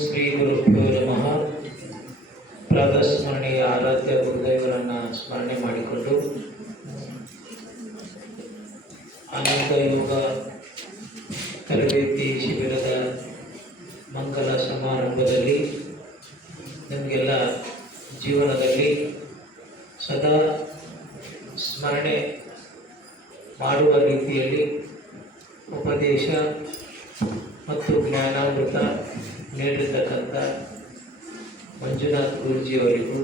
ಶ್ರೀ ಗುರುಭ್ಯೋ ನಮಃ. ಪ್ರಾತಸ್ಮರಣೀಯ ಆರಾಧ್ಯ ಗುರುದೇವರನ್ನು ಸ್ಮರಣೆ ಮಾಡಿಕೊಂಡು ಆನಂದ ಯೋಗ ತರಬೇತಿ ಶಿಬಿರದ ಮಂಗಲ ಸಮಾರಂಭದಲ್ಲಿ ನಿಮಗೆಲ್ಲ ಜೀವನದಲ್ಲಿ ಸದಾ ಸ್ಮರಣೆ ಮಾಡುವ ರೀತಿಯಲ್ಲಿ ಉಪದೇಶ ಮತ್ತು ಜ್ಞಾನಾಮೃತ ನೀಡಿರ್ತಕ್ಕಂಥ ಮಂಜುನಾಥ್ ಗುರುಜಿಯವರಿಗೂ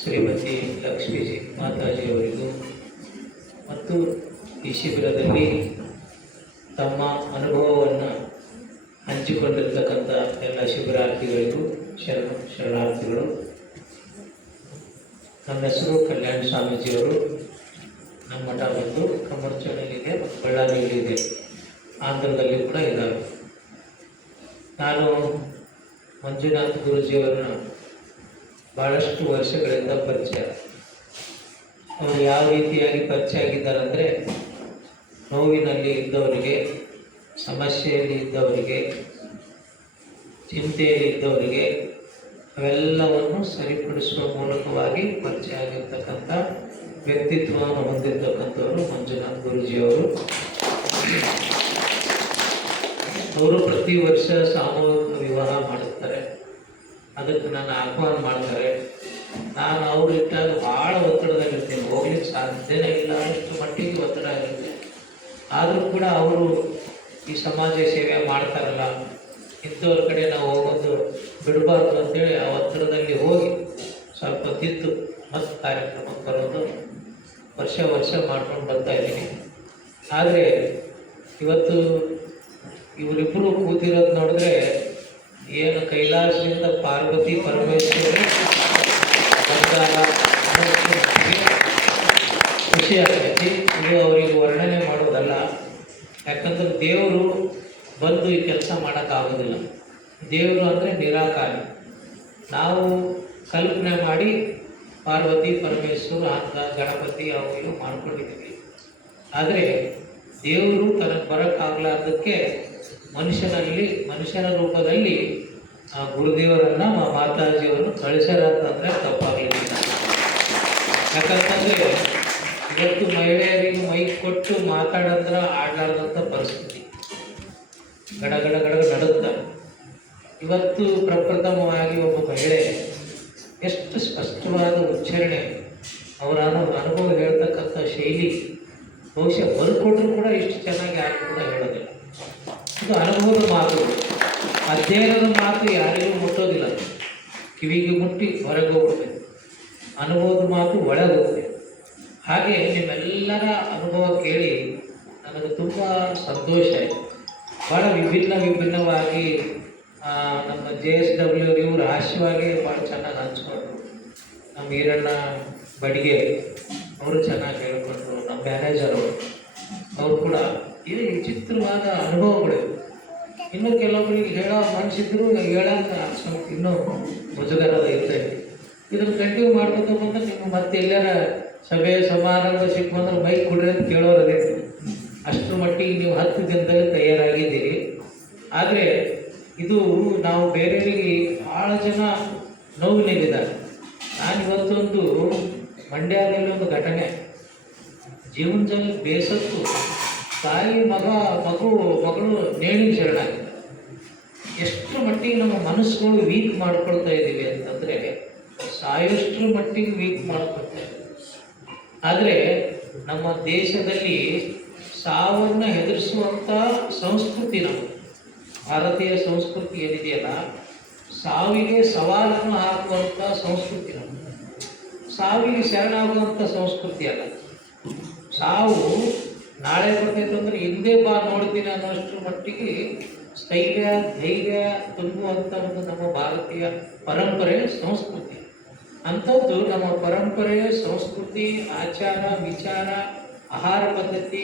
ಶ್ರೀಮತಿ ಲಕ್ಷ್ಮೀಜಿ ಮಾತಾಜಿಯವರಿಗೂ ಮತ್ತು ಈ ಶಿಬಿರದಲ್ಲಿ ತಮ್ಮ ಅನುಭವವನ್ನು ಹಂಚಿಕೊಂಡಿರ್ತಕ್ಕಂಥ ಎಲ್ಲ ಶಿಬಿರಾರ್ಥಿಗಳಿಗೂ ಶರಣಾರ್ಥಿಗಳು. ನಮ್ಮ ಹೆಸರು ಕಲ್ಯಾಣ ಸ್ವಾಮೀಜಿಯವರು. ನಮ್ಮ ಮಠ ಬಂದು ಕಮರ್ಚನಲ್ಲಿದೆ ಮತ್ತು ಬಳ್ಳಾರಿಯಲ್ಲಿದೆ, ಆಂಧ್ರದಲ್ಲಿ ಕೂಡ ಇದ್ದಾವೆ. ನಾನು ಮಂಜುನಾಥ್ ಗುರುಜಿಯವರನ್ನ ಭಾಳಷ್ಟು ವರ್ಷಗಳಿಂದ ಪರಿಚಯ. ಅವರು ಯಾವ ರೀತಿಯಾಗಿ ಪರಿಚಯ ಆಗಿದ್ದಾರೆ ಅಂದರೆ, ನೋವಿನಲ್ಲಿ ಇದ್ದವರಿಗೆ, ಸಮಸ್ಯೆಯಲ್ಲಿ ಇದ್ದವರಿಗೆ, ಚಿಂತೆಯಲ್ಲಿ ಇದ್ದವರಿಗೆ ಅವೆಲ್ಲವನ್ನು ಸರಿಪಡಿಸುವ ಮೂಲಕವಾಗಿ ಪರಿಚಯ ಆಗಿರ್ತಕ್ಕಂಥ ವ್ಯಕ್ತಿತ್ವವನ್ನು ಹೊಂದಿರತಕ್ಕಂಥವರು ಮಂಜುನಾಥ್ ಗುರುಜಿಯವರು. ಅವರು ಪ್ರತಿ ವರ್ಷ ಸಾಮೂಹಿಕ ವಿವಾಹ ಮಾಡುತ್ತಾರೆ. ಅದಕ್ಕೆ ನನ್ನ ಆಹ್ವಾನ ಮಾಡ್ತಾರೆ. ನಾನು ಅವರು ಇಟ್ಟಾಗ ಭಾಳ ಒತ್ತಡದಲ್ಲಿರ್ತೀನಿ, ಹೋಗ್ಲಿಕ್ಕೆ ಸಾಧ್ಯನೇ ಇಲ್ಲ, ಅಷ್ಟು ಮಟ್ಟಿಗೆ ಒತ್ತಡ ಇರುತ್ತೆ. ಆದರೂ ಕೂಡ ಅವರು ಈ ಸಮಾಜ ಸೇವೆ ಮಾಡ್ತಾರಲ್ಲ, ಇಂಥವ್ರ ಕಡೆ ನಾವು ಹೋಗೋದು ಬಿಡಬಾರ್ದು ಅಂತೇಳಿ ಆ ಒತ್ತಡದಲ್ಲಿ ಹೋಗಿ ಸ್ವಲ್ಪ ತಿದ್ದು ಮತ್ತು ಕಾರ್ಯಕ್ರಮಕ್ಕೆ ಬರೋದು ವರ್ಷ ಮಾಡ್ಕೊಂಡು ಬರ್ತಾ ಇದ್ದೀನಿ. ಆದರೆ ಇವತ್ತು ಇವರಿಬ್ಬರು ಕೂತಿರೋದು ನೋಡಿದ್ರೆ ಏನು ಕೈಲಾಸದಿಂದ ಪಾರ್ವತಿ ಪರಮೇಶ್ವರಿ ಬಂದಾಗ ಖುಷಿ ಆಗ್ತೈತಿ. ಇದು ಅವರಿಗೆ ವರ್ಣನೆ ಮಾಡೋದಲ್ಲ. ಯಾಕಂದ್ರೆ ದೇವರು ಬಂದು ಈ ಕೆಲಸ ಮಾಡೋಕ್ಕಾಗೋದಿಲ್ಲ. ದೇವರು ಅಂದರೆ ನಿರಾಕಾರಿ. ನಾವು ಕಲ್ಪನೆ ಮಾಡಿ ಪಾರ್ವತಿ ಪರಮೇಶ್ವರ ಅಂತ ಗಣಪತಿ ಅವು ಇವು ಮಾಡ್ಕೊಂಡಿದ್ದೀವಿ. ಆದರೆ ದೇವರು ತನಗೆ ಬರೋಕ್ಕಾಗಲಾರ್ದಕ್ಕೆ ಮನುಷ್ಯನ ರೂಪದಲ್ಲಿ ಆ ಗುರುದೇವರನ್ನು ಮಾತಾಜಿಯವರನ್ನು ಕಳಿಸ್ಯಾರ ಅಂತಂದರೆ ತಪ್ಪಾಗಲಿಲ್ಲ. ಯಾಕಂತಂದರೆ ಇವತ್ತು ಮಹಿಳೆಯರಿಗೆ ಮೈಕ್ ಕೊಟ್ಟು ಮಾತಾಡಂದ್ರೆ ಆಡಲಾರ್ದಂಥ ಪರಿಸ್ಥಿತಿ, ಗಡ ನಡುತ್ತಾರೆ. ಇವತ್ತು ಪ್ರಪ್ರಥಮವಾಗಿ ಒಬ್ಬ ಮಹಿಳೆ ಎಷ್ಟು ಸ್ಪಷ್ಟವಾದ ಉಚ್ಚಾರಣೆ, ಅವರ ಅನುಭವ ಹೇಳ್ತಕ್ಕಂಥ ಶೈಲಿ, ಬಹುಶಃ ಬರ್ಕೊಟ್ರು ಕೂಡ ಇಷ್ಟು ಚೆನ್ನಾಗಿ ಯಾರು ಕೂಡ ಹೇಳೋದಿಲ್ಲ. ಇದು ಅನುಭವದ ಮಾತು, ಅಧ್ಯಯನದ ಮಾತು ಯಾರಿಗೂ ಮುಟ್ಟೋದಿಲ್ಲ. ಕಿವಿಗೆ ಮುಟ್ಟಿ ಹೊರಗೆ ಹೋಗ್ಬೇಕು, ಅನುಭವದ ಮಾತು ಒಳಗೆ ಹೋಗ್ಬೇಕು. ಹಾಗೆ ನಿಮ್ಮೆಲ್ಲರ ಅನುಭವ ಕೇಳಿ ನನಗೆ ತುಂಬ ಸಂತೋಷ ಆಯಿತು. ಭಾಳ ವಿಭಿನ್ನವಾಗಿ ನಮ್ಮ JSW ಇವರು ಹಾಸ್ಯವಾಗಿ ಭಾಳ ಚೆನ್ನಾಗಿ ಹಂಚ್ಕೊಂಡ್ರು. ನಮ್ಮ ಈರಣ್ಣ ಬಡಿಗೆ ಅವರು ಚೆನ್ನಾಗಿ ಹೇಳ್ಕೊಂಡ್ರು. ನಮ್ಮ ಮ್ಯಾನೇಜರು ಅವರು ಕೂಡ ಇದು ವಿಚಿತ್ರವಾದ ಅನುಭವಗಳು. ಇನ್ನೂ ಕೆಲವೊಬ್ಬರಿಗೆ ಹೇಳೋ ಮನಸ್ಸಿದ್ರು ಹೇಳೋಕೆ ಸ್ವಲ್ಪ ಇನ್ನೂ ಮುಜುಗರದ ಇರ್ತೈತಿ. ಇದನ್ನು ಕಂಟಿನ್ಯೂ ಮಾಡ್ಕೊತ ಬಂದ್ರೆ ನೀವು ಮತ್ತೆ ಎಲ್ಲರ ಸಭೆ ಸಮಾರಂಭ ಸಿಕ್ಕಂದ್ರೆ ಮೈಕ್ ಕೊಡ್ರಿ ಅಂತ ಕೇಳೋರದೇ. ಅಷ್ಟರ ಮಟ್ಟಿಗೆ ನೀವು 10 ದಿನದಲ್ಲಿ ತಯಾರಾಗಿದ್ದೀರಿ. ಆದರೆ ಇದು ನಾವು ಬೇರೆಯವರಿಗೆ ಭಾಳ ಜನ ನೋವಿನಲ್ಲಿದ್ದಾರೆ. ನಾನಿವತ್ತೊಂದು ಮಂಡ್ಯದಲ್ಲಿ ಒಂದು ಘಟನೆ, ಜೀವನದಲ್ಲಿ ಬೇಸತ್ತು ತಾಯಿ ಮಗಳು ನೇಣಿಗೆ ಶರಣಾಗಿದ್ದಾರೆ. ಎಷ್ಟು ಮಟ್ಟಿಗೆ ನಮ್ಮ ಮನಸ್ಸುಗಳು ವೀಕ್ ಮಾಡ್ಕೊಳ್ತಾ ಇದ್ದೀವಿ ಅಂತಂದರೆ ಸಾಯೋಷ್ಟರ ಮಟ್ಟಿಗೆ ವೀಕ್ ಮಾಡ್ಕೊಳ್ತಾ ಇದ್ದೀವಿ. ಆದರೆ ನಮ್ಮ ದೇಶದಲ್ಲಿ ಸಾವನ್ನು ಹೆದರಿಸುವಂಥ ಸಂಸ್ಕೃತಿ, ನಮ್ಮ ಭಾರತೀಯ ಸಂಸ್ಕೃತಿ ಏನಿದೆಯಲ್ಲ, ಸಾವಿಗೆ ಸವಾಲನ್ನು ಹಾಕುವಂಥ ಸಂಸ್ಕೃತಿ ನಮ್ಮ. ಸಾವಿಗೆ ಶರಣಾಗುವಂಥ ಸಂಸ್ಕೃತಿ ಅಲ್ಲ. ಸಾವು ನಾಳೆ ಬರ್ತೈತೆ ಅಂದರೆ ಹಿಂದೆ ಬಾ ನೋಡ್ತೀನಿ ಅನ್ನೋಷ್ಟರ ಮಟ್ಟಿಗೆ ಸ್ಥೈರ್ಯ ಧೈರ್ಯ ತುಂಬುವಂಥ ಒಂದು ನಮ್ಮ ಭಾರತೀಯ ಪರಂಪರೆ ಸಂಸ್ಕೃತಿ. ಅಂಥದ್ದು ನಮ್ಮ ಪರಂಪರೆ ಸಂಸ್ಕೃತಿ, ಆಚಾರ ವಿಚಾರ, ಆಹಾರ ಪದ್ಧತಿ,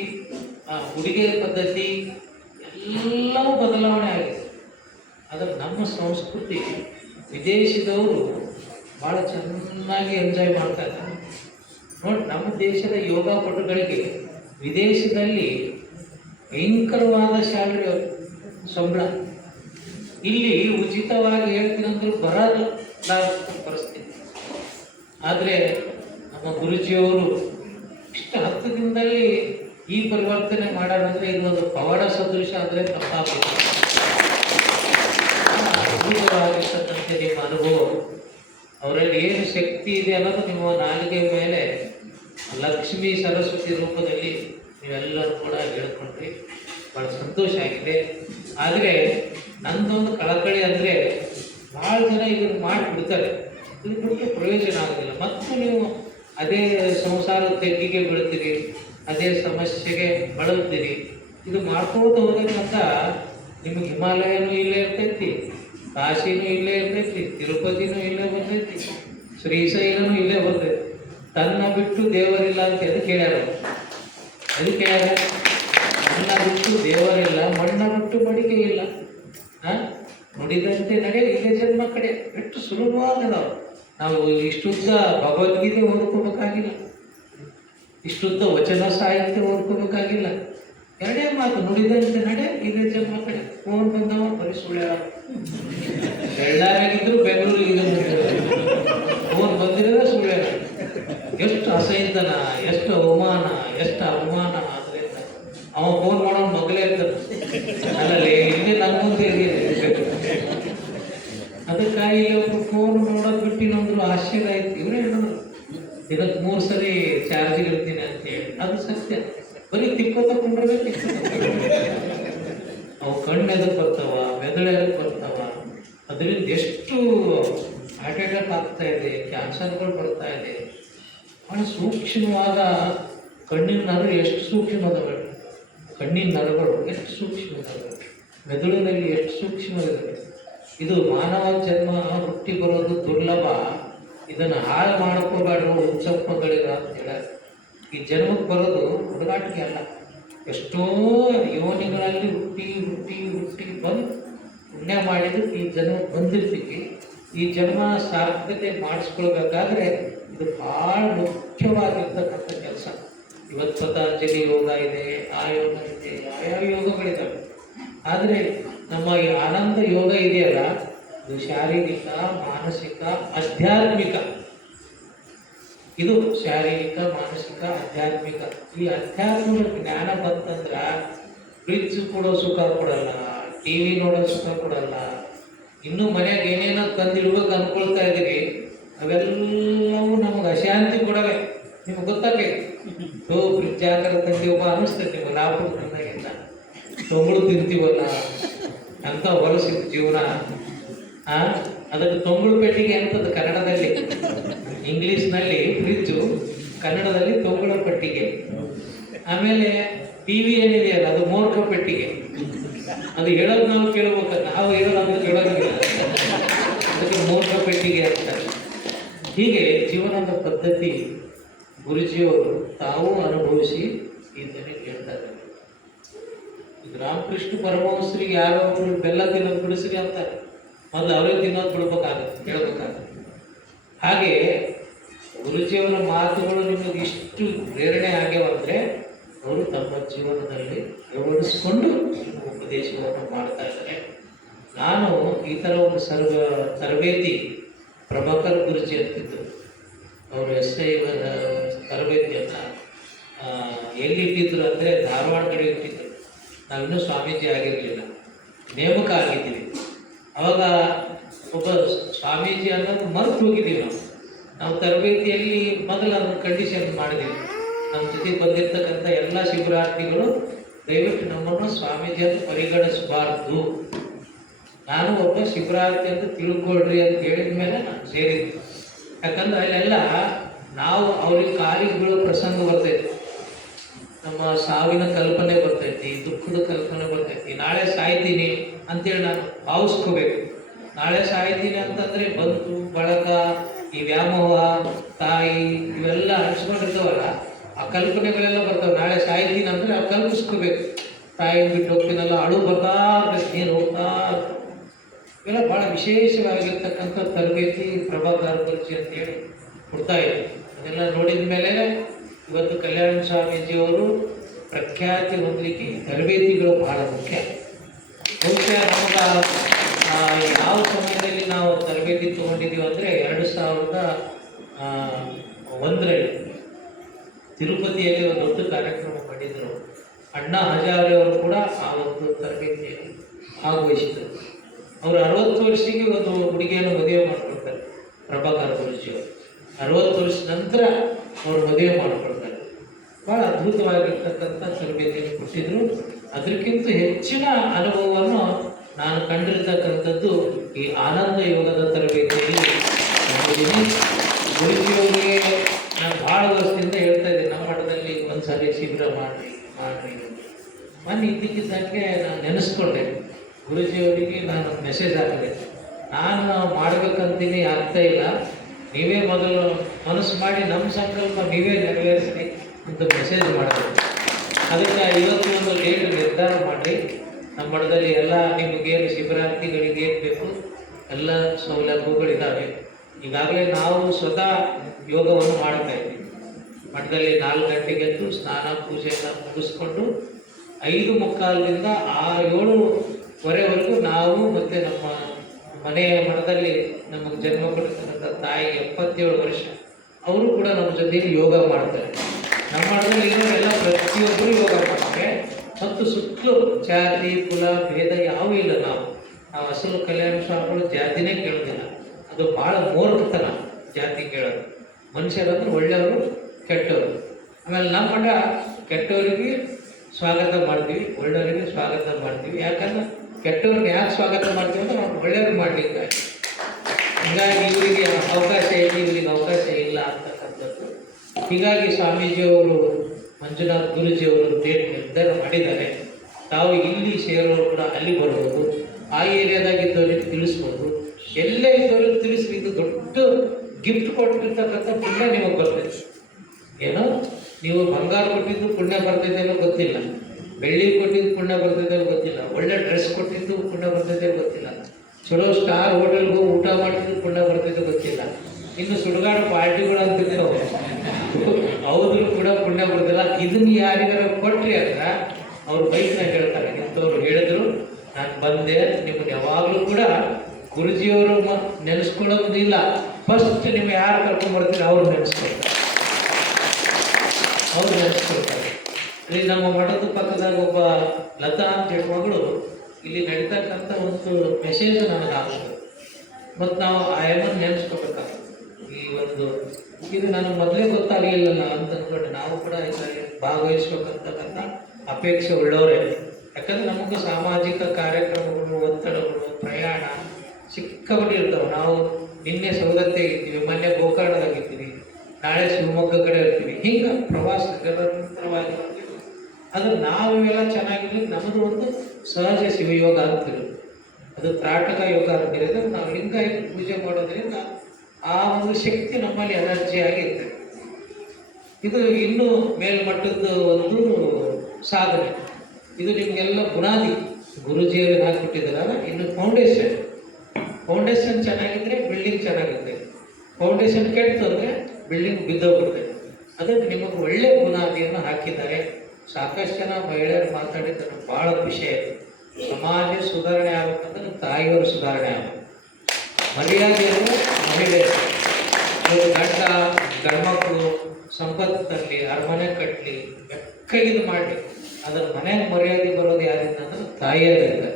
ಉಡುಗೆ ಪದ್ಧತಿ ಎಲ್ಲವೂ ಬದಲಾವಣೆ ಆಗಿದೆ. ಆದರೆ ನಮ್ಮ ಸಂಸ್ಕೃತಿ ವಿದೇಶದವರು ಭಾಳ ಚೆನ್ನಾಗಿ ಎಂಜಾಯ್ ಮಾಡ್ತಾ ಇದ್ದಾರೆ ನೋಡಿ. ನಮ್ಮ ದೇಶದ ಯೋಗಪಟುಗಳಿಗೆ ವಿದೇಶದಲ್ಲಿ ಭಯಂಕರವಾದ ಸಂಬಳ. ಇಲ್ಲಿ ಉಚಿತವಾಗಿ ಹೇಳ್ತೀನಂದ್ರೂ ಬರೋದು ಪರಿಸ್ಥಿತಿ. ಆದರೆ ನಮ್ಮ ಗುರುಜಿಯವರು ಇಷ್ಟು 10 ದಿನದಲ್ಲಿ ಈ ಪರಿವರ್ತನೆ ಮಾಡೋದಂದ್ರೆ ಇದೊಂದು ಪವಾಡ ಸದೃಶ ಅಂದರೆ ತಪ್ಪಾಗಬೇಕು. ಅದ್ಭುತವಾಗಿರ್ತಕ್ಕಂಥ ನಿಮ್ಮ ಅನುಭವ, ಅವರಲ್ಲಿ ಏನು ಶಕ್ತಿ ಇದೆ ಅನ್ನೋದು ನಿಮ್ಮ ನಾಲಿಗೆ ಮೇಲೆ ಲಕ್ಷ್ಮೀ ಸರಸ್ವತಿ ರೂಪದಲ್ಲಿ ನೀವೆಲ್ಲರೂ ಕೂಡ ಹೇಳ್ಕೊಂಡ್ರಿ. ಭಾಳ ಸಂತೋಷ ಆಗಿದೆ. ಆದರೆ ನಂದೊಂದು ಕಳಕಳಿ ಅಂದರೆ ಭಾಳ ಜನ ಇದನ್ನು ಮಾಡಿಬಿಡ್ತಾರೆ, ಇದು ಬಿಟ್ಟು ಪ್ರಯೋಜನ ಆಗೋದಿಲ್ಲ. ಮತ್ತು ನೀವು ಅದೇ ಸಂಸಾರ ತೆಗ್ಗಿಗೆ ಬೀಳ್ತೀರಿ, ಅದೇ ಸಮಸ್ಯೆಗೆ ಬಳಲ್ತೀರಿ. ಇದು ಮಾಡ್ಕೋತ ಹೋಗೋದ್ರಿಂದ ನಿಮಗೆ ಹಿಮಾಲಯನೂ ಇಲ್ಲೇ ಇರ್ತೈತಿ, ಕಾಶಿನೂ ಇಲ್ಲೇ ಇರ್ತೈತಿ, ತಿರುಪತಿನೂ ಇಲ್ಲೇ ಬರ್ತೈತಿ, ಶ್ರೀಶೈಲನೂ ಇಲ್ಲೇ ಬರ್ತೈತಿ. ತನ್ನ ಬಿಟ್ಟು ದೇವರಿಲ್ಲ ಅಂತ ಎದಕ್ಕೆ ಹೇಳ್ಯಾರ? ಅದಕ್ಕೆ ಹೇಳ್ಯಾರ, ಮಣ್ಣ ಬಿಟ್ಟು ದೇವರಿಲ್ಲ, ಮಣ್ಣ ಬಿಟ್ಟು ಮಡಿಕೆ ಇಲ್ಲ. ನುಡಿದಂತೆ ನಡೆ ಇಲ್ಲೇ ಜನ್ಮ ಕಡೆ. ಎಷ್ಟು ಸುಲಭವಾಗದವು. ನಾವು ಇಷ್ಟುದ್ದ ಭಗವದ್ಗೀತೆ ಓದ್ಕೋಬೇಕಾಗಿಲ್ಲ, ಇಷ್ಟುದ್ದ ವಚನ ಸಾಹಿತ್ಯ ಓದ್ಕೋಬೇಕಾಗಿಲ್ಲ. ಎರಡೇ ಮಾತು, ನುಡಿದಂತೆ ನಡೆ ಇಲ್ಲೇ ಜನ್ಮ ಕಡೆ. ಫೋನ್ ಬಂದವ ಬರೀ ಸುಳ್ಳು ಹೇಳ. ಬೆಳ್ಳಾರಾಗಿದ್ರು ಬೆಂಗಳೂರಿಗೆ ಫೋನ್ ಬಂದಿರೋದೇ ಸುಳ್ಳು ಹೇಳ. ಎಷ್ಟು ಅಸಹಿತನ, ಎಷ್ಟು ಅವಮಾನ, ಎಷ್ಟು ಅವಮಾನ. ಆದ್ರಿಂದ ಅವ ಫೋನ್ ಮಾಡೋನು ಮಗಳೇ ಇರ್ತಾನೆ, ಅಲ್ಲಲ್ಲಿ ಇಲ್ಲಿ ನನ್ನ ಮುಂದೆ ಇರಬೇಕು. ಅದಕ್ಕಾಗಿ ಅವರು ಫೋನ್ ನೋಡೋದು ಬಿಟ್ಟಿನಂದ್ರು ಆಶ್ಚರ್ಯ ಆಯ್ತು. ಇವರೇ ಹೇಳಿದ್ರು ದಿನಕ್ಕೆ 3 ಸರಿ ಚಾರ್ಜಿಗೆ ಇರ್ತೀನಿ ಅಂತೇಳಿ. ಅದು ಸತ್ಯ. ಬರೀ ತಿಕ್ಕೋತಕೊಂಡ್ರೆ ಅವು ಕಣ್ಣು ಎದಕ್ಕೆ ಬರ್ತಾವ, ಮೆದುಳು ಎದಕ್ಕೆ ಬರ್ತಾವ, ಅದರಿಂದ ಎಷ್ಟು ಹಾರ್ಟ್ ಅಟ್ಯಾಕ್ ಆಗ್ತಾ ಇದೆ, ಕ್ಯಾನ್ಸರ್ಗಳು ಬರ್ತಾ ಇದೆ. ಭಾಳ ಸೂಕ್ಷ್ಮವಾದ ಕಣ್ಣಿನ ನರಗಳು ಎಷ್ಟು ಸೂಕ್ಷ್ಮ ಅದಾವೆ, ಕಣ್ಣಿನ ನರಗಳು ಎಷ್ಟು ಸೂಕ್ಷ್ಮ ಅದಾವೆ, ಮೆದುಳಿನಲ್ಲಿ ಎಷ್ಟು ಸೂಕ್ಷ್ಮವಿದೆ. ಇದು ಮಾನವ ಜನ್ಮ ಹುಟ್ಟಿ ಬರೋದು ದುರ್ಲಭ. ಇದನ್ನು ಹಾಳು ಮಾಡ್ಕೋಬೇಡ್ರು ಉಚ್ಚಪ್ಪಗಳಿಗ ಅಂತ ಹೇಳ್ಯಾರ. ಈ ಜನ್ಮಕ್ಕೆ ಬರೋದು ಹುಡುಗಾಟಿಕೆ ಅಲ್ಲ. ಎಷ್ಟೋ ಯೋನಿಗಳಲ್ಲಿ ಹುಟ್ಟಿ ಹುಟ್ಟಿ ಹುಟ್ಟಿ ಬಂದು ಪುಣ್ಯ ಮಾಡಿದ್ದು ಈ ಜನ್ಮಕ್ಕೆ ಬಂದಿರ್ತೀವಿ. ಈ ಜನ್ಮ ಸಾರ್ಥಕತೆ ಮಾಡಿಸ್ಕೊಳ್ಬೇಕಾದ್ರೆ ಇದು ಭಾಳ ಮುಖ್ಯವಾಗಿರ್ತಕ್ಕಂಥ ಕೆಲಸ. ಇವತ್ತು ಪತಂಜಲಿ ಯೋಗ ಇದೆ, ಆ ಯೋಗ ಇದೆ, ಯಾವ ಯೋಗಗಳಿದ್ದಾವೆ. ಆದರೆ ನಮ್ಮ ಈ ಆನಂದ ಯೋಗ ಇದೆಯಲ್ಲ, ಇದು ಶಾರೀರಿಕ, ಮಾನಸಿಕ, ಆಧ್ಯಾತ್ಮಿಕ. ಇದು ಶಾರೀರಿಕ, ಮಾನಸಿಕ, ಆಧ್ಯಾತ್ಮಿಕ. ಈ ಆಧ್ಯಾತ್ಮಿಕ ಜ್ಞಾನ ಬಂತಂದ್ರೆ ಫ್ರಿಜ್ ಕೊಡೋ ಸುಖ ಕೊಡಲ್ಲ, ಟಿವಿ ನೋಡೋ ಸುಖ ಕೊಡಲ್ಲ. ಇನ್ನೂ ಮನೆಯಾಗ ಏನೇನೋ ತಂದಿಡ್ಬೇಕು ಅಂದ್ಕೊಳ್ತಾ ಇದ್ದೀರಿ, ಅವೆಲ್ಲವೂ ನಮಗೆ ಅಶಾಂತಿ ಕೊಡವೆ. ನಿಮ್ಗೆ ಗೊತ್ತಾಗಬೇಕು. ಫ್ರಿಜ್ ಯಾಕಾರ ತಂದೀವಪ್ಪ ಅನ್ನಿಸ್ತೈತೆ ನಿಮಗೆ. ಲಾಭ ತಂದಾಗಿಲ್ಲ ತೊಂಗಳು ತಿಂತೀವಲ್ಲ ಅಂತ ಹೊಲಸಿದ ಜೀವನ. ಅದಕ್ಕೆ ತೊಂಗಳು ಪೆಟ್ಟಿಗೆ ಅಂತದ್ದು ಕನ್ನಡದಲ್ಲಿ. ಇಂಗ್ಲೀಷ್ನಲ್ಲಿ ಫ್ರಿಜ್ಜು, ಕನ್ನಡದಲ್ಲಿ ತೊಂಗಳ ಪೆಟ್ಟಿಗೆ. ಆಮೇಲೆ ಟಿವಿ ಏನಿದೆಯಲ್ಲ ಅದು ಮೂರ್ಖ ಪೆಟ್ಟಿಗೆ. ಅದು ಹೇಳೋದು ನಾವು ಕೇಳ್ಬೇಕು, ನಾವು ಹೇಳೋದು ಅಂದ್ರೆ ಕೇಳೋದಿಲ್ಲ. ಅದಕ್ಕೆ ಮೂರ್ಖ ಪೆಟ್ಟಿಗೆ ಅಂತಾರೆ. ಹೀಗೆ ಜೀವನದ ಪದ್ಧತಿ ಗುರುಜಿಯವರು ತಾವು ಅನುಭವಿಸಿ ಇದನ್ನೇ ಹೇಳ್ತಾರೆ. ಇದು ರಾಮಕೃಷ್ಣ ಪರಮಹಂಸರಿಗೆ ಯಾರೋ ಬೆಲ್ಲ ತಿನ್ನೋದು ಬಿಡಿಸ್ರಿ ಅಂತಾರೆ. ಮೊದಲು ಅವರೇ ತಿನ್ನೋದು ಬಿಡ್ಬೇಕಾಗುತ್ತೆ, ಹೇಳ್ಬೇಕಾಗುತ್ತೆ. ಹಾಗೆ ಗುರುಜಿಯವರ ಮಾತುಗಳು ನಿಮಗೆ ಇಷ್ಟು ಪ್ರೇರಣೆ ಆಗ್ಯಾವಂದರೆ ಅವರು ತಮ್ಮ ಜೀವನದಲ್ಲಿ ಅಳವಡಿಸಿಕೊಂಡು ಉಪದೇಶವನ್ನು ಮಾಡ್ತಾ ಇದ್ದಾರೆ. ನಾನು ಈ ಥರ ಒಂದು ತರಬೇತಿ ಪ್ರಭಾಕರ್ ಗುರುಜಿ ಅಂತಿದ್ದರು. ಅವರು SI ತರಬೇತಿಯನ್ನು ಎಲ್ಲಿಟ್ಟಿದ್ರು ಅಂದರೆ ಧಾರವಾಡ ಕಡೆ ಇಟ್ಟಿದ್ದರು. ನಾವಿನ್ನೂ ಸ್ವಾಮೀಜಿ ಆಗಿರಲಿಲ್ಲ, ನೇಮಕ ಆಗಿದ್ದೀವಿ. ಅವಾಗ ಒಬ್ಬ ಸ್ವಾಮೀಜಿ ಅನ್ನೋದು ಮರೆತು ಹೋಗಿದ್ದೀವಿ. ನಾವು ತರಬೇತಿಯಲ್ಲಿ ಮೊದಲು ಅದನ್ನು ಕಂಡೀಷನ್ ಮಾಡಿದ್ದೀವಿ. ನಮ್ಮ ಜೊತೆ ಬಂದಿರ್ತಕ್ಕಂಥ ಎಲ್ಲ ಶಿಬಿರಾರ್ಥಿಗಳು ದಯವಿಟ್ಟು ನಮ್ಮನ್ನು ಸ್ವಾಮೀಜಿ ಅಂತ ಪರಿಗಣಿಸಬಾರ್ದು, ನಾನು ಒಬ್ಬ ಶಿಬಿರಾರ್ಥಿ ಅಂತ ತಿಳ್ಕೊಳ್ರಿ ಅಂತ ಹೇಳಿದ ಮೇಲೆ ನಾನು ಸೇರಿದ್ದೆ. ಯಾಕಂದ್ರೆ ಅಲ್ಲೆಲ್ಲ ನಾವು ಅವ್ರಿಗೆ ಕಾಲಿಗೆ ಬೀಳೋ ಪ್ರಸಂಗ ಬರ್ತೈತಿ, ನಮ್ಮ ಸಾವಿನ ಕಲ್ಪನೆ ಬರ್ತೈತಿ, ದುಃಖದ ಕಲ್ಪನೆ ಬರ್ತೈತಿ. ನಾಳೆ ಸಾಯ್ತೀನಿ ಅಂತೇಳಿ ನಾನು ಭಾವಿಸ್ಕೋಬೇಕು. ನಾಳೆ ಸಾಯ್ತೀನಿ ಅಂತಂದರೆ ಬಂಧು ಬಳಗ, ಈ ವ್ಯಾಮೋಹ, ತಾಯಿ ಇವೆಲ್ಲ ಹಂಚ್ಕೊಂಡಿರ್ತಾವಲ್ಲ, ಆ ಕಲ್ಪನೆಗಳೆಲ್ಲ ಬರ್ತವೆ. ನಾಳೆ ಸಾಯ್ತೀನಿ ಅಂದರೆ ಆ ಕಲ್ಪಿಸ್ಕೋಬೇಕು. ತಾಯಿ ಬಿಟ್ಟು ಹೋಗ್ತೀನಲ್ಲ, ಅಳು ಬರ್ತಾ ಇರ್ಬೇಕು, ನೀನು ಹೋಗ್ತಾ ಇವೆಲ್ಲ ಭಾಳ ವಿಶೇಷವಾಗಿರ್ತಕ್ಕಂಥ ತರಬೇತಿ ಪ್ರಭಾಕರ್ ಗುರುಜಿ ಅಂತೇಳಿ ಕೊಡ್ತಾ ಇದೆ. ಅದೆಲ್ಲ ನೋಡಿದ ಮೇಲೆ ಇವತ್ತು ಕಲ್ಯಾಣ ಸ್ವಾಮೀಜಿಯವರು ಪ್ರಖ್ಯಾತಿ ಹೊಂದಲಿಕ್ಕೆ ತರಬೇತಿಗಳು ಬಹಳ ಮುಖ್ಯ. ಬಹುಶಃ ನಮಗೆ ಯಾವ ಸಮಯದಲ್ಲಿ ನಾವು ತರಬೇತಿ ತೊಗೊಂಡಿದ್ದೀವಿ ಅಂದರೆ 2001ರಲ್ಲಿ ತಿರುಪತಿಯಲ್ಲಿ ಒಂದು ದೊಡ್ಡ ಕಾರ್ಯಕ್ರಮ ಮಾಡಿದ್ರು. ಅಣ್ಣಾ ಹಜಾರೆ ಅವರು ಕೂಡ ಆ ಒಂದು ತರಬೇತಿಯಲ್ಲಿ ಭಾಗವಹಿಸಿದರು. ಅವರು 60 ವರ್ಷಕ್ಕೆ ಒಂದು ಹುಡುಗಿಯನ್ನು ಮದುವೆ ಮಾಡಿಕೊಡ್ತಾರೆ. ಪ್ರಭಾಕರ್ ಗುರುಜಿಯವರು 60 ವರ್ಷ ನಂತರ ಅವರು ಮದುವೆ ಮಾಡಿಕೊಡ್ತಾರೆ. ಭಾಳ ಅದ್ಭುತವಾಗಿರ್ತಕ್ಕಂಥ ತರಬೇತಿಯನ್ನು ಕೊಟ್ಟಿದ್ರು. ಅದಕ್ಕಿಂತ ಹೆಚ್ಚಿನ ಅನುಭವವನ್ನು ನಾನು ಕಂಡಿರ್ತಕ್ಕಂಥದ್ದು ಈ ಆನಂದ ಯೋಗದ ತರಬೇತಿಯಲ್ಲಿ ಕಂಡಿದ್ದೀನಿ. ಗುರುಜಿಯವರಿಗೆ ನಾನು ಭಾಳ ವರ್ಷದಿಂದ ಹೇಳ್ತಾ ಇದ್ದೀನಿ, ನಮ್ಮ ಮಠದಲ್ಲಿ ಒಂದ್ಸಾರಿ ಶಿಬಿರ ಮಾಡಿರಿ. ಮೊನ್ನೆ ಇದ್ದಕ್ಕಿದ್ದಂಗೆ ನಾನು ನೆನೆಸ್ಕೊಂಡೆ. ಗುರುಜಿಯವರಿಗೆ ನಾನು ಮೆಸೇಜ್ ಹಾಕಿದೆ, ನಾನು ಮಾಡಬೇಕಂತೀನಿ ಆಗ್ತಾ ಇಲ್ಲ, ನೀವೇ ಮೊದಲು ಮನಸ್ಸು ಮಾಡಿ ನಮ್ಮ ಸಂಕಲ್ಪ ನೀವೇ ನೆರವೇರಿಸಿ ಅಂತ ಮೆಸೇಜ್ ಮಾಡಬೇಕು. ಅದಕ್ಕೆ ಇವತ್ತು ಒಂದು ಡೇಟ್ ನಿರ್ಧಾರ ಮಾಡಿ ನಮ್ಮ ಮಠದಲ್ಲಿ ಎಲ್ಲ ನಿಮಗೇನು ಶಿಬಿರಾರ್ಥಿಗಳಿಗೆ ಏನು ಬೇಕು ಎಲ್ಲ ಸೌಲಭ್ಯಗಳಿದ್ದಾವೆ. ಈಗಾಗಲೇ ನಾವು ಸ್ವತಃ ಯೋಗವನ್ನು ಮಾಡ್ತಾ ಇದ್ದೀವಿ. ಮಠದಲ್ಲಿ 4 ಗಂಟೆಗೆ ಎದ್ದು ಸ್ನಾನ ಪೂಜೆ ಎಲ್ಲ ಮುಗಿಸ್ಕೊಂಡು 5:45ರಿಂದ 7:15ವರೆಗೂ ನಾವು ಮತ್ತು ನಮ್ಮ ಮನೆಯ ಮಠದಲ್ಲಿ ನಮಗೆ ಜನ್ಮ ಕೊಡ್ತಕ್ಕಂಥ ತಾಯಿಗೆ 77 ವರ್ಷ, ಅವರು ಕೂಡ ನಮ್ಮ ಜೊತೆಯಲ್ಲಿ ಯೋಗ ಮಾಡ್ತಾರೆ. ನಮ್ಮ ಮಠದಲ್ಲಿ ಇರೋರೆಲ್ಲ ಪ್ರತಿಯೊಬ್ಬರು ಯೋಗ ಮಾಡ್ತಾರೆ. ಮತ್ತು ಸುತ್ತಲೂ ಜಾತಿ ಕುಲ ಭೇದ ಯಾವೂ ಇಲ್ಲ. ನಾವು ಅಸಲು ಕಲ್ಯಾಣ ಸ್ವಾಮಿಗಳು ಜಾತಿನೇ ಕೇಳೋದಿಲ್ಲ. ಅದು ಭಾಳ ಮೂರ್ಖತನ ಜಾತಿ ಕೇಳೋದು. ಮನುಷ್ಯರಂದ್ರೆ ಒಳ್ಳೆಯವರು ಕೆಟ್ಟವರು. ಆಮೇಲೆ ನಮ್ಮ ಮಠ ಕೆಟ್ಟವರಿಗೆ ಸ್ವಾಗತ ಮಾಡ್ತೀವಿ, ಒಳ್ಳೆಯವರಿಗೆ ಸ್ವಾಗತ ಮಾಡ್ತೀವಿ. ಯಾಕಂದ್ರೆ ಕೆಟ್ಟವ್ರಿಗೆ ಯಾಕೆ ಸ್ವಾಗತ ಮಾಡ್ತೀವಿ ಅಂದ್ರೆ ಅವ್ರು ಒಳ್ಳೆಯವ್ರಿಗೆ ಮಾಡಲಿಕ್ಕೆ. ಹೀಗಾಗಿ ಇವರಿಗೆ ಅವಕಾಶ ಇದೆ, ಇವರಿಗೆ ಅವಕಾಶ ಇಲ್ಲ ಅಂತಕ್ಕಂಥದ್ದು. ಹೀಗಾಗಿ ಸ್ವಾಮೀಜಿಯವರು ಮಂಜುನಾಥ್ ಗುರುಜಿಯವರು ಡೇಟ್ ನಿರ್ಧಾರ ಮಾಡಿದ್ದಾರೆ. ತಾವು ಇಲ್ಲಿ ಸೇರೋರು ಕೂಡ ಅಲ್ಲಿ ಬರ್ಬೋದು, ಆ ಏರಿಯಾದಾಗ ಇದ್ದವ್ರಿಗೆ ತಿಳಿಸ್ಬೋದು, ಎಲ್ಲೇ ಇದ್ದವ್ರಿಗೆ ತಿಳಿಸಿ. ಇದು ದೊಡ್ಡ ಗಿಫ್ಟ್ ಕೊಟ್ಟಿರ್ತಕ್ಕಂಥ ಪುಣ್ಯ ನಿಮಗೆ ಬರ್ತೈತೆ. ಏನೋ ನೀವು ಬಂಗಾರ ಕೊಟ್ಟಿದ್ದು ಪುಣ್ಯ ಬರ್ತೈತೆ ಅನ್ನೋ ಗೊತ್ತಿಲ್ಲ, ಬೆಳ್ಳಿ ಕೊಟ್ಟಿದ್ದು ಪುಣ್ಯ ಬರ್ತೈತೆ ಅನ್ನೋ ಗೊತ್ತಿಲ್ಲ, ಒಳ್ಳೆ ಡ್ರೆಸ್ ಕೊಟ್ಟಿದ್ದು ಪುಣ್ಯ ಬರ್ತೈತೆ ಗೊತ್ತಿಲ್ಲ, ಚಲೋ ಸ್ಟಾರ್ ಹೋಟೆಲ್ಗೆ ಹೋಗಿ ಊಟ ಮಾಡಿದ್ದು ಪುಣ್ಯ ಬರ್ತೈತೆ ಗೊತ್ತಿಲ್ಲ, ಇನ್ನು ಸುಡುಗಾಡು ಪಾರ್ಟಿಗಳು ಅಂತಿರ್ತಾವೆ ಹೌದ್ರು ಕೂಡ ಪುಣ್ಯ ಬರ್ತಿಲ್ಲ. ಇದನ್ನ ಯಾರಿಗಾರ ಕೊಟ್ರಿ ಅಂತ ಅವ್ರು ಬೈಕ್ನಾಗ ಹೇಳ್ತಾರೆ. ಇಂಥವ್ರು ಹೇಳಿದ್ರು, ನಾನು ಬಂದೆ, ನಿಮ್ಮನ್ನು ಯಾವಾಗಲೂ ಕೂಡ ಗುರುಜಿಯವರು ನೆನೆಸ್ಕೊಳ್ಳೋದಿಲ್ಲ, ಫಸ್ಟ್ ನೀವು ಯಾರು ಕರ್ಕೊಂಡ್ಬರ್ತೀರಿ ಅವ್ರು ನೆನೆಸ್ಕೊಳ್ತಾರೆ. ಇಲ್ಲಿ ನಮ್ಮ ಮಠದ ಪಕ್ಕದಾಗ ಒಬ್ಬ ಲತಾ ಅಂತ ಹೆಣ್ಮಗಳು ಇಲ್ಲಿ ನಡೀತಕ್ಕಂಥ ಒಂದು ಮೆಸೇಜ್ ನನಗೆ ಆಗ್ತದೆ. ಮತ್ತು ನಾವು ಆ ಹೆಣ್ಣನ್ನು ನೆನೆಸ್ಕೋಬೇಕಾಗ್ತದೆ. ಈ ಒಂದು ಇದು ನನಗೆ ಮೊದಲೇ ಗೊತ್ತಾಗಲಿಲ್ಲ ಅಂತ ಅಂದ್ಕೊಂಡು ನಾವು ಕೂಡ ಇದರಲ್ಲಿ ಭಾಗವಹಿಸ್ಬೇಕಂತಕ್ಕಂಥ ಅಪೇಕ್ಷೆ ಉಳ್ಳವರೇ. ಯಾಕಂದ್ರೆ ನಮಗೆ ಸಾಮಾಜಿಕ ಕಾರ್ಯಕ್ರಮಗಳು, ಒತ್ತಡಗಳು, ಪ್ರಯಾಣ ಸಿಕ್ಕಾಪಟ್ಟೆ ಇರ್ತವೆ. ನಾವು ನಿನ್ನೆ ಸೌದತ್ತಿ ಇರ್ತೀವಿ, ಮೊನ್ನೆ ಗೋಕರ್ಣದಾಗಿರ್ತೀವಿ, ನಾಳೆ ಶಿವಮೊಗ್ಗ ಕಡೆ ಇರ್ತೀವಿ. ಹಿಂಗೆ ಪ್ರವಾಸ ನಿರಂತರವಾಗಿ ಅದು ನಾವೆಲ್ಲ ಚೆನ್ನಾಗಿದ್ರೆ ನಮ್ಮದು ಒಂದು ಸಹಜ ಶಿವಯೋಗ ಆಗ್ತಿರೋದು, ಅದು ತ್ರಾಟಕ ಯೋಗ ಆಗ್ತಿರೋದು. ನಾವು ಲಿಂಗಾಯತ ಪೂಜೆ ಮಾಡೋದ್ರಿಂದ ಆ ಒಂದು ಶಕ್ತಿ ನಮ್ಮಲ್ಲಿ ಎನರ್ಜಿ ಆಗಿರ್ತದೆ. ಇದು ಇನ್ನೂ ಮೇಲ್ಮಟ್ಟದ ಒಂದು ಸಾಧನೆ. ಇದು ನಿಮಗೆಲ್ಲ ಬುನಾದಿ ಗುರುಜಿಯಲ್ಲಿ ಹಾಕಿಬಿಟ್ಟಿದ್ದಾರಲ್ಲ, ಇನ್ನು ಫೌಂಡೇಶನ್ ಚೆನ್ನಾಗಿದ್ದರೆ ಬಿಲ್ಡಿಂಗ್ ಚೆನ್ನಾಗಿರುತ್ತೆ. ಫೌಂಡೇಶನ್ ಕೆಟ್ಟು ಅಂದರೆ ಬಿಲ್ಡಿಂಗ್ ಬಿದ್ದೋಗ್ಬಿಡ್ತದೆ. ಅದಕ್ಕೆ ನಿಮಗೆ ಒಳ್ಳೆಯ ಬುನಾದಿಯನ್ನು ಹಾಕಿದ್ದಾರೆ. ಸಾಕಷ್ಟು ಜನ ಮಹಿಳೆಯರು ಮಾತಾಡಿದ್ದಾರೆ, ಭಾಳ ಖುಷಿ ಆಯಿತು. ಸಮಾಜ ಸುಧಾರಣೆ ಆಗಬೇಕಂದ್ರೆ ತಾಯಿಯವರು ಸುಧಾರಣೆ ಆಗಬೇಕು. ಮರ್ಯಾದೆಯನ್ನು ಮಹಿಳೆಯರು, ಗಂಡ್ಮಕ್ಳು ಸಂಪತ್ತು ತರಲಿ, ಅರಮನೆ ಕಟ್ಟಲಿ, ಬೆಕ್ಕಗಿದು ಮಾಡಲಿ, ಅದರ ಮನೆಗೆ ಮರ್ಯಾದೆ ಬರೋದು ಯಾರಿಂದ ಅಂದ್ರೆ ತಾಯಿಯರಿಂದ.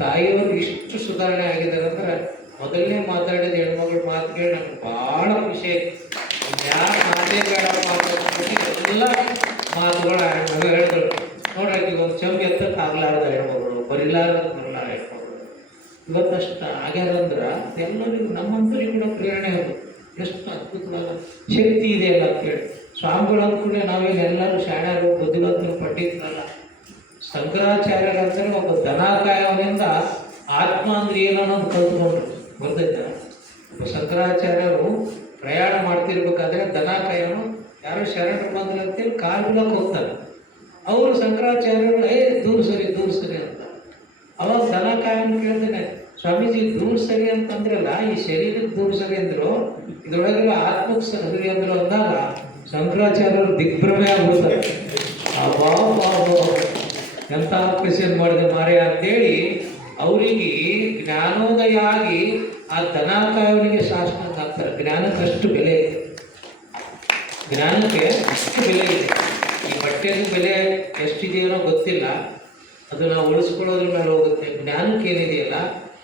ತಾಯಿಯವರು ಇಷ್ಟು ಸುಧಾರಣೆ ಆಗಿದ್ದಾರೆ ಅಂದ್ರೆ ಮೊದಲನೇ ಮಾತಾಡಿದ ಹೆಣ್ಮಗಳು ಮಾತು ಕೇಳಿ ನಮ್ಗೆ ಭಾಳ ಖುಷಿ ಆಯ್ತು. ಯಾರು ಮಾತೇ ಬೇಡ ಮಾತಾಡ್ಕೊಂಡು ಎಲ್ಲ ಮಾತುಗಳು ಹೆಣ್ಮಗಳು ಹೇಳಿದ್ರು. ನೋಡ್ರಿ, ಈಗ ಒಂದು ಚಂಬಿ ಎತ್ತಕ್ಕೆ ಆಗ್ಲಾರ್ದ ಹೆಣ್ಮಗಳು, ಬರಿಲಾರ್ದ ಹೆಣ್ಮಗಳು ಇವತ್ತಷ್ಟು ಆಗ್ಯಾರಂದ್ರೆ ಎಲ್ಲರಿಗೂ ನಮ್ಮಂತರಿಗೂ ಕೂಡ ಪ್ರೇರಣೆ ಅದು. ಎಷ್ಟು ಅದ್ಭುತವಾದ ಶಕ್ತಿ ಇದೆ ಅಲ್ಲ ಅಂತೇಳಿ ಸ್ವಾಮಿಗಳು ಅಂದ್ಕೊಂಡೆ ನಾವೇನು ಎಲ್ಲರೂ ಶಾಣ್ಯರು ಬುದ್ಧಿವಂತರು ಪಂಡಿತರಲ್ಲ. ಶಂಕರಾಚಾರ್ಯರಂತಾರೆ ಒಬ್ಬ ದನಕಾಯವನಿಂದ ಆತ್ಮ ಅಂದ್ರೆ ಏನೋ ಅನ್ನೋದು ಕಲ್ತ್ಕೊಂಡ್ರು. ಗೊತ್ತೈತೆ, ಶಂಕರಾಚಾರ್ಯರು ಪ್ರಯಾಣ ಮಾಡ್ತಿರ್ಬೇಕಾದ್ರೆ ದನಕಾಯವನು ಯಾರೋ ಶರಣರು ಬಂದ್ರೆ ಅಂತೇಳಿ ಕಾಲ್ಬಿಡಕ್ಕೆ ಹೋಗ್ತಾರೆ. ಅವರು ಶಂಕರಾಚಾರ್ಯರು ದೂರ ಸರಿ ಅಂತ. ಅವಾಗ ದನಕಾಯವನು ಕೇಳ್ತೇನೆ, ಸ್ವಾಮೀಜಿ ದೂರ ಸರಿ ಅಂತಂದ್ರಲ್ಲ, ಈ ಶರೀರಕ್ಕೆ ದೂರ ಸರಿ ಅಂದ್ರು, ಇದ್ರೊಳಗೆಲ್ಲ ಆತ್ಮಕ್ಕೆ ಸರಿ ಅಂದ್ರು ಅಂದಾಗ ಶಂಕರಾಚಾರ್ಯರು ದಿಗ್ಭ್ರಮೆ ಆಗ್ಬಿಡ್ತಾರೆ. ಎಂಥ ಕ್ವೆಶ್ಚನ್ ಮಾಡಿದೆ ಮಾರೇ ಅಂತೇಳಿ ಅವರಿಗೆ ಜ್ಞಾನೋದಯ ಆಗಿ ಆ ದನ ಕಾಯವನಿಗೆ ಶಾಸನ ಹಾಕ್ತಾರೆ. ಜ್ಞಾನಕ್ಕೆ ಅಷ್ಟು ಬೆಲೆ ಇದೆ, ಜ್ಞಾನಕ್ಕೆ ಅಷ್ಟು ಬೆಲೆ ಇದೆ. ಈ ಬಟ್ಟೆಗೂ ಬೆಲೆ ಎಷ್ಟಿದೆಯೋ ಗೊತ್ತಿಲ್ಲ, ಅದು ನಾವು ಉಳಿಸ್ಕೊಳ್ಳೋದ್ರ ಮೇಲೆ ಹೋಗುತ್ತೆ. ಜ್ಞಾನಕ್ಕೆ ಏನಿದೆಯಲ್ಲ,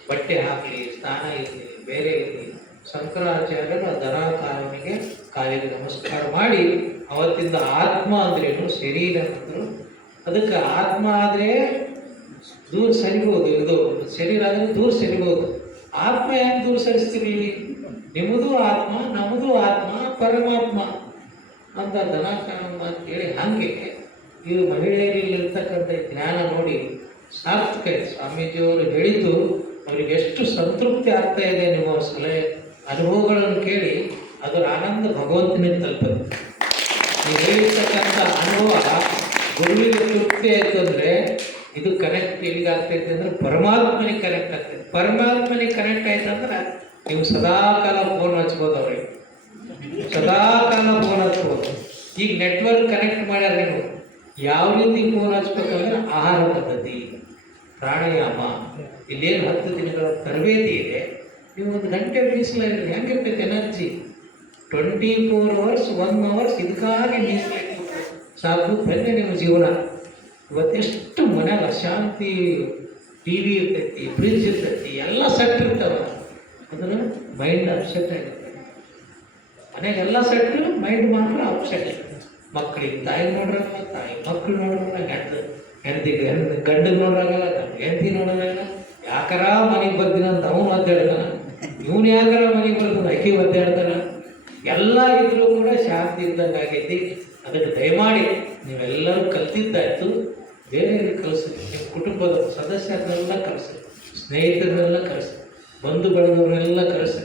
ಬಟ್ಟೆ ಹಾಕಲಿ, ಸ್ನಾನ ಇರಲಿ, ಬೇರೆ ಇರಲಿ, ಶಂಕರಾಚಾರ್ಯರು ಆ ದನ ಕಾಯವನಿಗೆ ಕಾಲಿಗೆ ನಮಸ್ಕಾರ ಮಾಡಿ ಅವತ್ತಿಂದ ಆತ್ಮ ಅಂದ್ರೇನು, ಶರೀರ ಅಂದರು. ಅದಕ್ಕೆ ಆತ್ಮ ಆದರೆ ದೂರ ಸರಿಬೋದು, ಇದು ಶರೀರ ಆದರೆ ದೂರ ಸರಿಬೋದು. ಆತ್ಮ ಯಾಕೆ ದೂರ ಸರಿಸ್ತೀವಿ? ನಿಮ್ಮದು ಆತ್ಮ, ನಮ್ಮದು ಆತ್ಮ, ಪರಮಾತ್ಮ ಅಂತ ದನ ಕಾಯಮ್ಮ ಅಂತೇಳಿ. ಹಾಗೆ ಇದು ಮಹಿಳೆಯರಲ್ಲಿರ್ತಕ್ಕಂಥ ಜ್ಞಾನ ನೋಡಿ ಸಾರ್ಥಕ. ಸ್ವಾಮೀಜಿಯವರು ಹೇಳಿದ್ದು ಅವರಿಗೆ ಎಷ್ಟು ಸಂತೃಪ್ತಿ ಆಗ್ತಾ ಇದೆ. ನಿಮ್ಮ ಸಲಹೆ ಅನುಭವಗಳನ್ನು ಕೇಳಿ ಅದರ ಆನಂದ ಭಗವಂತನಿಗೆ ತಲುಪದು. ನೀವು ಹೇಳಿರ್ತಕ್ಕಂಥ ಅನುಭವ ಗುರುವಿಗೆ ತೃಪ್ತಿ ಆಯಿತು ಅಂದರೆ ಇದು ಕನೆಕ್ಟ್ ಎಲ್ಲಿಗೆ ಆಗ್ತೈತೆ ಅಂದರೆ ಪರಮಾತ್ಮನಿಗೆ ಕನೆಕ್ಟ್ ಆಗ್ತೈತೆ. ಪರಮಾತ್ಮನಿಗೆ ಕನೆಕ್ಟ್ ಆಯ್ತು ಅಂದ್ರೆ ನೀವು ಸದಾಕಾಲ ಫೋನ್ ಹಚ್ಬೋದು, ಅವ್ರಿಗೆ ಸದಾಕಾಲ ಫೋನ್ ಹಚ್ಬೋದು. ಈಗ ನೆಟ್ವರ್ಕ್ ಕನೆಕ್ಟ್ ಮಾಡ್ಯಾರ. ನೀವು ಯಾವ ರೀತಿ ಫೋನ್ ಹಚ್ಬೇಕಂದ್ರೆ ಆಹಾರ ಪದ್ಧತಿ, ಪ್ರಾಣಾಯಾಮ, ಇಲ್ಲೇನು 10 ದಿನಗಳ ತರಬೇತಿ ಇದೆ. ನೀವು 1 ಗಂಟೆ ಮೀಸಲಾಗಿ ಹೆಂಗಿರ್ತೈತೆ ಎನರ್ಜಿ? 24 hours 1 hour ಇದಕ್ಕಾಗಿ ಮೀಸಲಾಗಿ ಸಾಕು. ಬೆನ್ನೆ ನಿಮ್ಮ ಜೀವನ. ಇವತ್ತೆಷ್ಟು ಮನ್ಯಾಗ ಅಶಾಂತಿ, ಟಿ ವಿ ಇರ್ತೈತಿ, ಫ್ರಿಜ್ ಇರ್ತೈತಿ, ಎಲ್ಲ ಸೆಟ್ ಇರ್ತಾವೆ. ಅದನ್ನು ಮೈಂಡ್ ಅಪ್ಸೆಟ್ ಆಗಿರ್ತೈತಿ. ಮನೆಗೆಲ್ಲ ಸೆಟ್, ಮೈಂಡ್ ಮಾತ್ರ ಅಪ್ಸೆಟ್. ಮಕ್ಕಳಿಗೆ ತಾಯಿ ನೋಡ್ರಾಗಲ್ಲ, ತಾಯಿ ಮಕ್ಕಳು ನೋಡ್ರಾಗಲ್ಲ, ಗಂಡಿಗೆ ನೋಡ್ರಾಗಲ್ಲ, ಹೆಂಡತಿ ನೋಡೋದಾಗಲ್ಲ. ಯಾಕಾರ ಮನೆಗೆ ಬರ್ತೀನಿ ಅಂತ ಅವನು ಒದ್ದಾಡ್ತಾನ, ಇವನು ಯಾಕಾರ ಮನೆಗೆ ಬರ್ತಾನೆ ಅಕ್ಕಿ ಒದ್ದಾಡ್ತಾನ. ಎಲ್ಲ ಇದ್ರೂ ಕೂಡ ಶಾಂತಿ ಇದ್ದಂಗೆ ಆಗೈತಿ. ಅದಕ್ಕೆ ದಯಮಾಡಿ ನೀವೆಲ್ಲರೂ ಕಲ್ತಿದ್ದಾಯ್ತು, ಬೇರೆಯವ್ರಿಗೆ ಕಲಿಸಿ, ನಿಮ್ಮ ಕುಟುಂಬದ ಸದಸ್ಯರನ್ನೆಲ್ಲ ಕಲಿಸಿ, ಸ್ನೇಹಿತರನ್ನೆಲ್ಲ ಕಲಿಸಿ, ಬಂಧು ಬಳಗವನ್ನೆಲ್ಲ ಕಲಿಸಿ.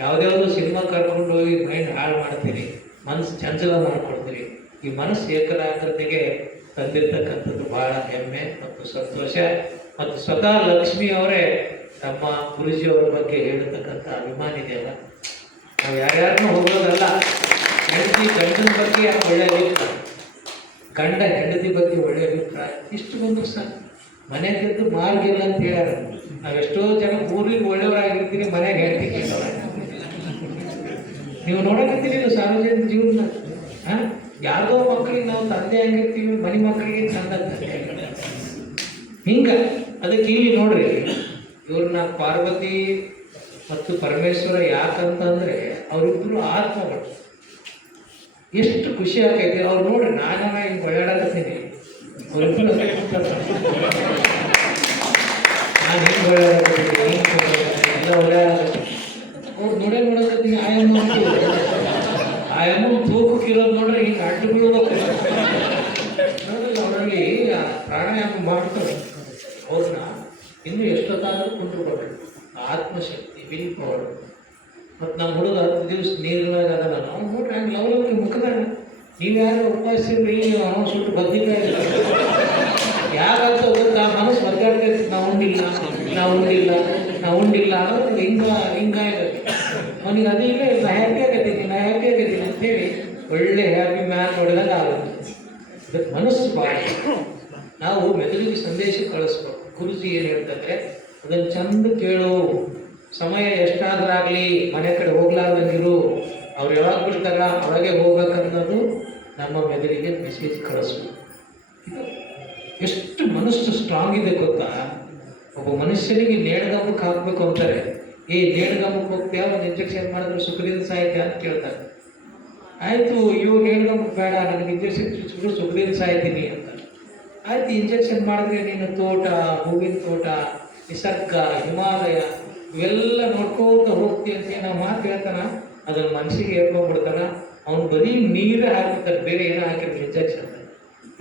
ಯಾವುದ್ಯಾವುದೋ ಸಿನಿಮಾ ಕರ್ಕೊಂಡು ಹೋಗಿ ಮೈಂಡ್ ಹಾಳು ಮಾಡ್ತೀರಿ, ಮನಸ್ಸು ಚಂಚಲ ಮಾಡಿಕೊಡ್ತೀರಿ. ಈ ಮನಸ್ಸು ಏಕರಾಗ್ರತೆಗೆ ತಂದಿರ್ತಕ್ಕಂಥದ್ದು ಬಹಳ ಹೆಮ್ಮೆ ಮತ್ತು ಸಂತೋಷ. ಮತ್ತು ಸ್ವತಃ ಲಕ್ಷ್ಮಿಯವರೇ ನಮ್ಮ ಗುರುಜಿಯವರ ಬಗ್ಗೆ ಹೇಳಿರ್ತಕ್ಕಂಥ ಅಭಿಮಾನ ಇದೆಯಲ್ಲ, ನಾವು ಯಾರ್ಯಾರನ್ನೂ ಹೋಗೋದಲ್ಲ. ಹೆಂಡತಿ ಗಂಡನ ಬಗ್ಗೆ ಒಳ್ಳೆಯ ಅಭಿಪ್ರಾಯ, ಗಂಡ ಹೆಂಡತಿ ಬಗ್ಗೆ ಒಳ್ಳೆಯ ಅಭಿಪ್ರಾಯ, ಇಷ್ಟು ಬಂದು ಸಾಕು. ಮನೆಗೆದ್ದು ಮಾರ್ಗಿಲ್ಲ ಅಂತ ಹೇಳ್ಯಾರ. ನಾವೆಷ್ಟೋ ಜನ ಊರಿಗೆ ಒಳ್ಳೆಯವರಾಗಿರ್ತೀರಿ, ಮನೆಗೆ ಹೆಂಡತಿ ಕೇಳೋರಾಗಿ. ನೀವು ನೋಡಕತ್ತೀರಿ ಸಾರ್ವಜನಿಕ ಜೀವನ. ಯಾವುದೋ ಮಕ್ಕಳಿಗೆ ನಾವು ತಂದೆ ಆಗಿರ್ತೀವಿ, ಮನೆ ಮಕ್ಕಳಿಗೆ ತಂದೆ ಹಿಂಗೆ. ಅದಕ್ಕೆ ಇಲ್ಲಿ ನೋಡ್ರಿ, ಇವ್ರನ್ನ ಪಾರ್ವತಿ ಮತ್ತು ಪರಮೇಶ್ವರ ಯಾಕಂತಂದರೆ ಅವರಿಬ್ಬರು ಆತ್ಮಗಳು. ಎಷ್ಟು ಖುಷಿ ಆಗೈತೆ ಅವ್ರು ನೋಡ್ರಿ. ನಾನು ಹಿಂಗೆ ಓಡಾಡಕತ್ತೀನಿ, ಅವರಿಬ್ಬರು ನಾನು ಹಿಂಗೆ ಓಡಾಡಕತ್ತೀನಿ, ಎಲ್ಲ ಓಡಾಡಕತ್ತೀನಿ. ಅವ್ರು ನೋಡಕತ್ತೀನಿ. ಆಯಮ್ಮ ತೂಕಕ್ಕಿರೋದು ನೋಡ್ರಿ, ಹಿಂಗೆ ಅಡ್ಡು ಬೀಳ್ಬೇಕು ನೋಡ್ರಿ. ಅವರಲ್ಲಿ ಪ್ರಾಣಾಯಾಮ ಮಾಡ್ತಾರೆ. ಅವ್ರನ್ನ ಇನ್ನೂ ಎಷ್ಟೊತ್ತಾದರೂ ಕುಂಟ್ಕೊಡ್ರಿ. ಆತ್ಮಶಕ್ತಿ, ವಿಲ್ ಪವರ್. ಮತ್ತು ನಮ್ಮ ಹುಡುಗ 10 ದಿವಸ ನೀರುಗಳಾಗ ಅದಲ್ಲ, ನಾವು ನೋಡ್ರಿ ಹಂಗೆ ಲವಲವಿಕೆ ಮುಖದಾಗ. ನೀವು ಯಾರು ಉಪವಾಸಿರ್ರಿ, ನಾವು ಸುಟ್ಟು ಬದ್ನಿಕಾಯಿ ಯಾಕಂತ ಗೊತ್ತಾ? ಮನಸ್ಸು ಒದ್ದಾಡ್ತೈತಿ. ನಾವು ಉಂಡಿಲ್ಲ ಅನ್ನೋದು ಹಿಂಗಾಗತ್ತೆ. ಅವನಿಗೆ ಅದೇ ಇಲ್ಲ, ನಾ ಹ್ಯಾಪಿ ಆಗತ್ತೀನಿ ಅಂತೇಳಿ ಒಳ್ಳೆ ಹ್ಯಾಪಿ ಮ್ಯಾನ್ ನೋಡಿದಾಗ ಆಗುತ್ತೆ. ಅದಕ್ಕೆ ಮನಸ್ಸು ಭಾಳ. ನಾವು ಮೆದುಳಿಗೆ ಸಂದೇಶ ಕಳಿಸ್ಬೇಕು. ಗುರುಜಿ ಏನು ಹೇಳ್ತಾರೆ ಅದನ್ನು ಚಂದ ಕೇಳು. ಸಮಯ ಎಷ್ಟಾದ್ರಾಗಲಿ ಮನೆ ಕಡೆ ಹೋಗ್ಲಾರ್ದಂಗಿರು. ಅವ್ರು ಯಾವಾಗ ಬಿಡ್ತಾರ ಅವಾಗೆ ಹೋಗ್ಬೇಕನ್ನೋದು ನಮ್ಮ ಮೆದುಳಿಗೆ ಮೆಸೇಜ್ ಕಳಿಸ್ಬೇಕು. ಎಷ್ಟು ಮನಸ್ಸು ಸ್ಟ್ರಾಂಗ್ ಇದೆ ಗೊತ್ತಾ? ಒಬ್ಬ ಮನುಷ್ಯನಿಗೆ ನೇಣಗಂಬಕ್ಕೆ ಹಾಕಬೇಕು ಅಂತಾರೆ. ನೇಣಗಂಬಕ್ಕೆ ಹೋಗ್ತೀಯ, ಒಂದು ಇಂಜೆಕ್ಷನ್ ಮಾಡಿದ್ರೆ ಸುಖದಿಂದ ಸಾಯ್ತೀಯ ಅಂತ ಕೇಳ್ತಾರೆ. ಆಯಿತು, ನೇಣಗಂಬಕ್ಕೆ ಬೇಡ, ನನಗೆ ಇಂಜೆಕ್ಷನ್ ಚುಚ್ಚಿದ್ರು ಸುಖದಿಂದ ಸಾಯ್ತೀನಿ ಅಂತ. ಆಯ್ತು, ಇಂಜೆಕ್ಷನ್ ಮಾಡಿದ್ರೆ ನೀನು ತೋಟ, ಹೂವಿನ ತೋಟ, ನಿಸರ್ಗ, ಹಿಮಾಲಯ ಇವೆಲ್ಲ ನೋಡ್ಕೋತ ಹೋಗ್ತೀವಿ ಅಂತ ನಾವು ಮಾತು ಹೇಳ್ತಾನ. ಅದನ್ನು ಮನಸ್ಸಿಗೆ ಹೇಳ್ಕೊಂಡ್ಬಿಡ್ತಾನ. ಅವ್ನು ಬರೀ ನೀರೇ ಹಾಕಿರ್ತಾರೆ, ಬೇರೆ ಏನೋ ಹಾಕಿರ್ತಾರೆ ಇಂಜೆಕ್ಷನ್.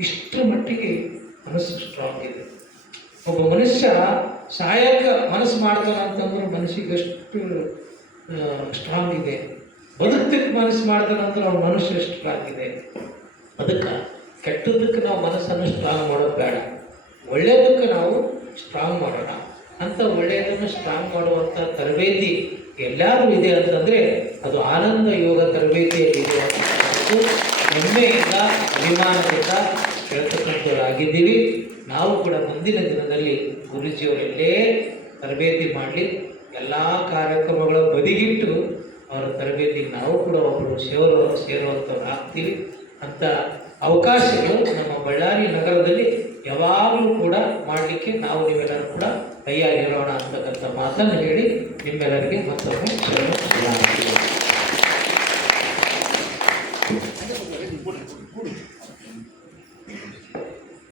ಇಷ್ಟರ ಮಟ್ಟಿಗೆ ಮನಸ್ಸು ಸ್ಟ್ರಾಂಗ್ ಇದೆ. ಒಬ್ಬ ಮನುಷ್ಯ ಸಾಯಕ್ಕೆ ಮನಸ್ಸು ಮಾಡ್ತಾನೆ ಅಂತಂದ್ರೆ ಮನಸ್ಸಿಗೆ ಎಷ್ಟು ಸ್ಟ್ರಾಂಗ್ ಇದೆ. ಬದುಕಕ್ಕೆ ಮನಸ್ಸು ಮಾಡ್ತಾನೆ ಅಂದ್ರೆ ಅವ್ನ ಮನುಷ್ಯ ಎಷ್ಟು ಸ್ಟ್ರಾಂಗ್ ಇದೆ. ಅದಕ್ಕೆ ಕೆಟ್ಟದಕ್ಕೆ ನಾವು ಮನಸ್ಸನ್ನು ಸ್ಟ್ರಾಂಗ್ ಮಾಡೋದು ಬೇಡ, ಒಳ್ಳೆಯದಕ್ಕೆ ನಾವು ಸ್ಟ್ರಾಂಗ್ ಮಾಡೋಣ. ಅಂತ ಒಳ್ಳೆಯದನ್ನು ಸ್ಟ್ರಾಂಗ್ ಮಾಡುವಂಥ ತರಬೇತಿ ಎಲ್ಲರೂ ಇದೆ ಅಂತಂದರೆ ಅದು ಆನಂದ ಯೋಗ ತರಬೇತಿಯಲ್ಲಿದೆ. ಹೆಮ್ಮೆಯಿಂದ ಅಭಿಮಾನದಿಂದ ಹೇಳ್ತಕ್ಕಂಥವರಾಗಿದ್ದೀವಿ. ನಾವು ಕೂಡ ಮುಂದಿನ ದಿನದಲ್ಲಿ ಗುರೂಜಿಯವರೆಲ್ಲೇ ತರಬೇತಿ ಮಾಡಲಿ. ಎಲ್ಲ ಕಾರ್ಯಕ್ರಮಗಳ ಬದಿಗಿಟ್ಟು ಅವರ ತರಬೇತಿಗೆ ನಾವು ಕೂಡ ಒಬ್ಬರು ಸೇರುವಂಥವ್ರು ಆಗ್ತೀವಿ ಅಂತ ಅವಕಾಶಗಳು ನಮ್ಮ ಬಳ್ಳಾರಿ ನಗರದಲ್ಲಿ ಯಾವಾಗಲೂ ಕೂಡ ಮಾಡಲಿಕ್ಕೆ ನಾವು ನೀವೆಲ್ಲರೂ ಕೂಡ ತಯಾರಿರೋಣ ಅಂತಕ್ಕಂಥ ಮಾತನ್ನು ಹೇಳಿ ನಿಮ್ಮೆಲ್ಲರಿಗೆ ಮತ್ತೊಮ್ಮೆ ಶರಣು ಶರಣಾರ್ಥಿಗಳು.